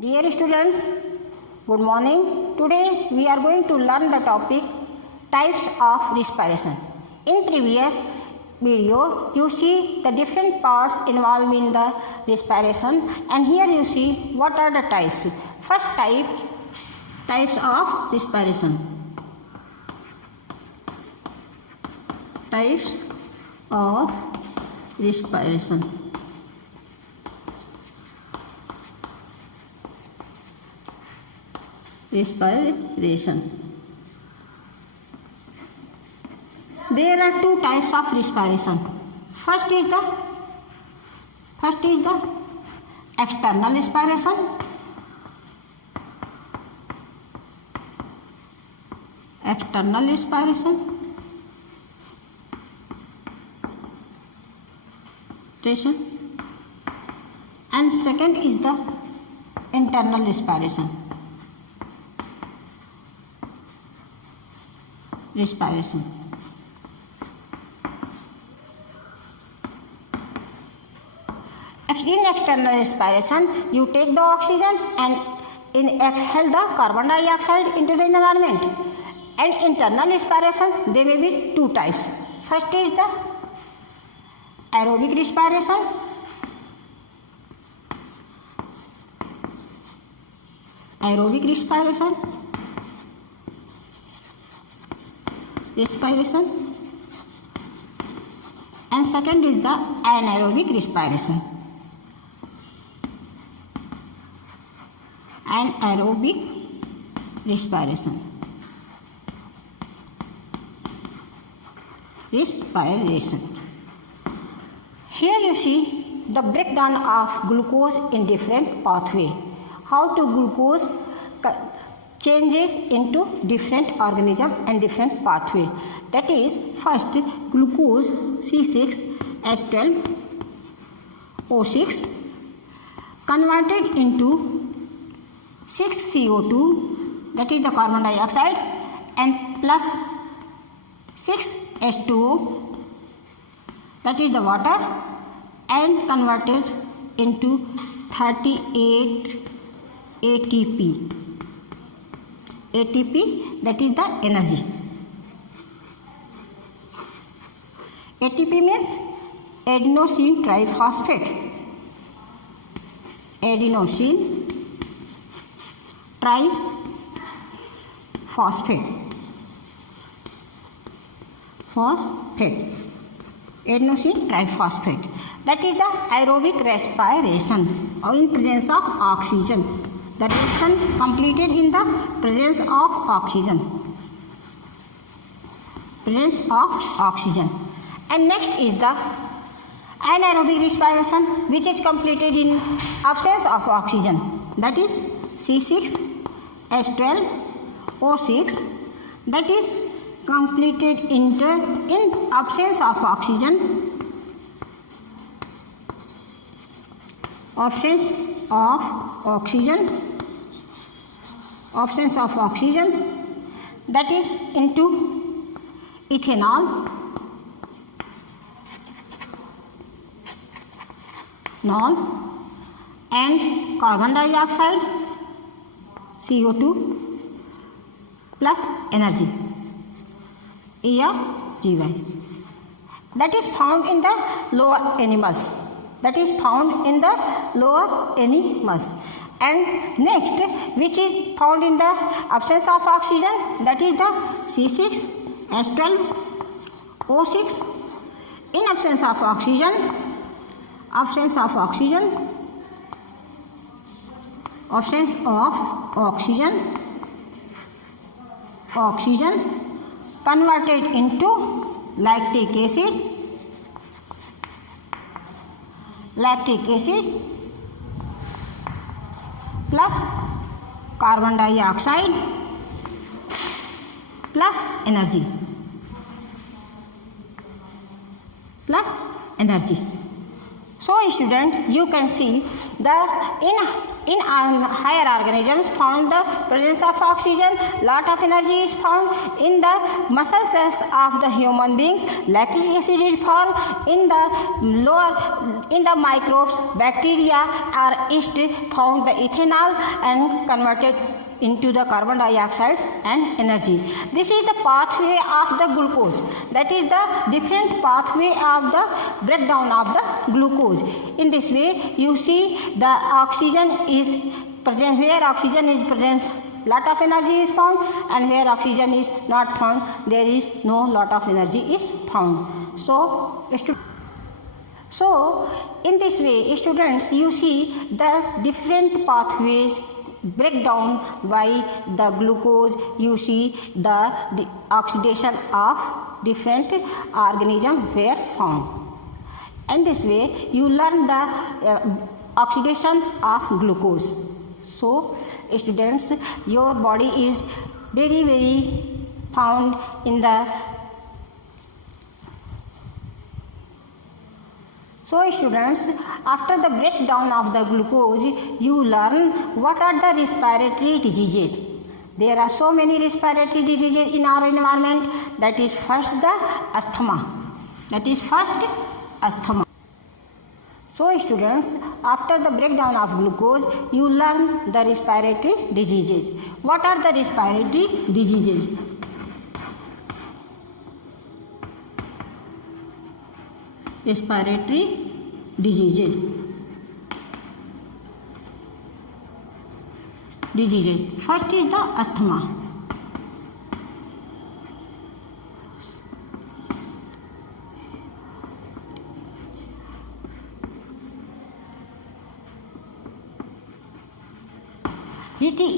Dear students, good morning. Today we are going to learn the topic types of respiration. In previous video, you see the different parts involved in the respiration, and here you see what are the types. First types of respiration. Types of respiration. Respiration. There are two types of respiration. First is the external respiration. External respiration. And second is the internal respiration. In external respiration, you take the oxygen and exhale the carbon dioxide into the environment. And internal respiration, there may be two types. First is the aerobic respiration. Aerobic respiration. And second is the anaerobic respiration. Anaerobic respiration. Here you see the breakdown of glucose in different pathway. How to glucose changes into different organism and different pathway. That is, first glucose C6H12O6 converted into 6CO2, that is the carbon dioxide, and plus 6H2O, that is the water, and converted into 38 ATP, that is the energy. ATP means adenosine triphosphate. Adenosine triphosphate. Adenosine triphosphate. That is the aerobic respiration in presence of oxygen. The reaction completed in the presence of oxygen. And next is the anaerobic respiration, which is completed in absence of oxygen. That is C6H12O6, that is completed in absence of oxygen. Absence of oxygen, that is into ethanol, and carbon dioxide, CO2 plus energy, ARGY. That is found in the lower animals. And next, which is found in the absence of oxygen, that is the C6H12O6. In absence of oxygen converted into lactic acid plus carbon dioxide plus energy. So student, you can see the in In higher organisms found the presence of oxygen, lot of energy is found. In the muscle cells of the human beings, lactic acid is found. In the microbes, bacteria or yeast found the ethanol and converted into the carbon dioxide and energy. This is the pathway of the glucose. That is the different pathway of the breakdown of the glucose. In this way, you see the oxygen is present. Where oxygen is present, lot of energy is found, and where oxygen is not found, there is no lot of energy is found. So in this way, students, you see the different pathways breakdown by the glucose. You see the oxidation of different organisms were found. And this way you learn the oxidation of glucose. So students, your body is very found in the. So students, after the breakdown of the glucose, you learn what are the respiratory diseases. There are so many respiratory diseases in our environment. That is first the asthma. So students, after the breakdown of glucose, you learn the respiratory diseases. What are the respiratory diseases? Respiratory diseases. First is the asthma.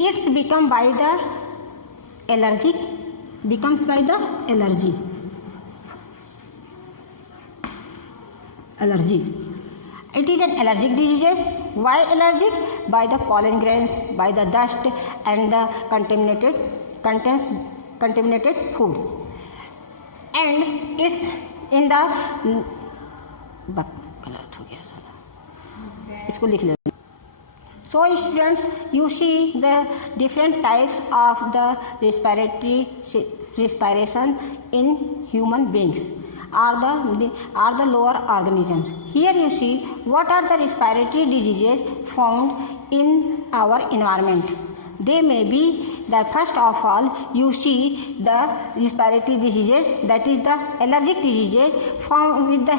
It's become by the allergic, becomes by the allergy. It is an allergic disease. Why allergic? By the pollen grains, by the dust and the contaminated food. And it's in the इसको लिख लेते हैं. So students, you see the different types of the respiration in human beings are the lower organisms. Here you see what are the respiratory diseases found in our environment. They may be the first of all you see the respiratory diseases, that is the allergic diseases found with the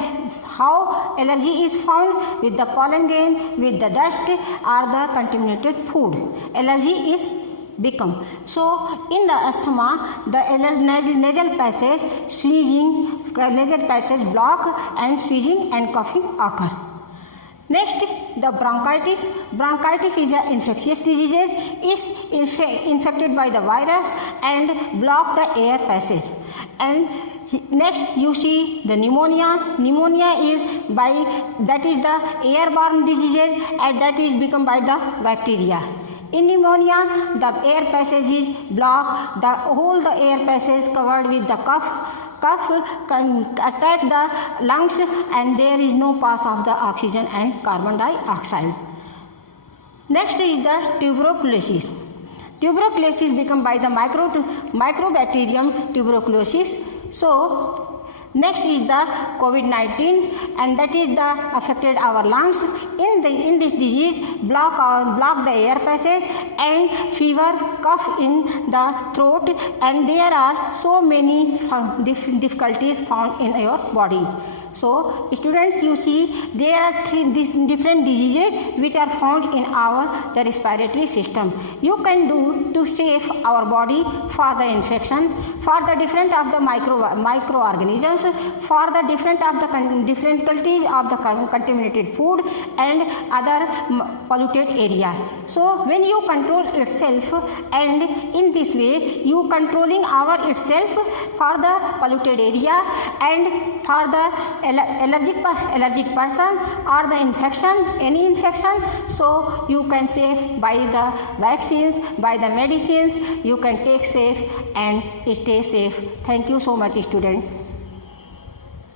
how allergy is found with the pollen grain, with the dust or the contaminated food. Allergy is become. So in the asthma, the nasal passage sneezing, nasal passage block and sneezing and coughing occur. Next, the bronchitis. Bronchitis is an infectious disease. Is infected by the virus and block the air passage. And next you see the pneumonia. Pneumonia is that is the airborne disease and that is become by the bacteria. In pneumonia, the air passage is blocked. The air passage covered with the cough can attack the lungs and there is no pass of the oxygen and carbon dioxide. Next is the tuberculosis. Tuberculosis become by the microbacterium tuberculosis. So next is the COVID-19 and that is the affected our lungs. In this disease block the air passage and fever, cough in the throat, and there are so many difficulties found in your body. So students, you see there are different diseases which are found in the respiratory system. You can do to save our body for the infection, for the different of the microorganisms, for the different of the difficulties of the contaminated food and other polluted area. So when you control itself, and in this way you controlling itself for the polluted area and for the allergic person or the any infection, so you can save by the vaccines, by the medicines, you can take safe and stay safe. Thank you so much, students.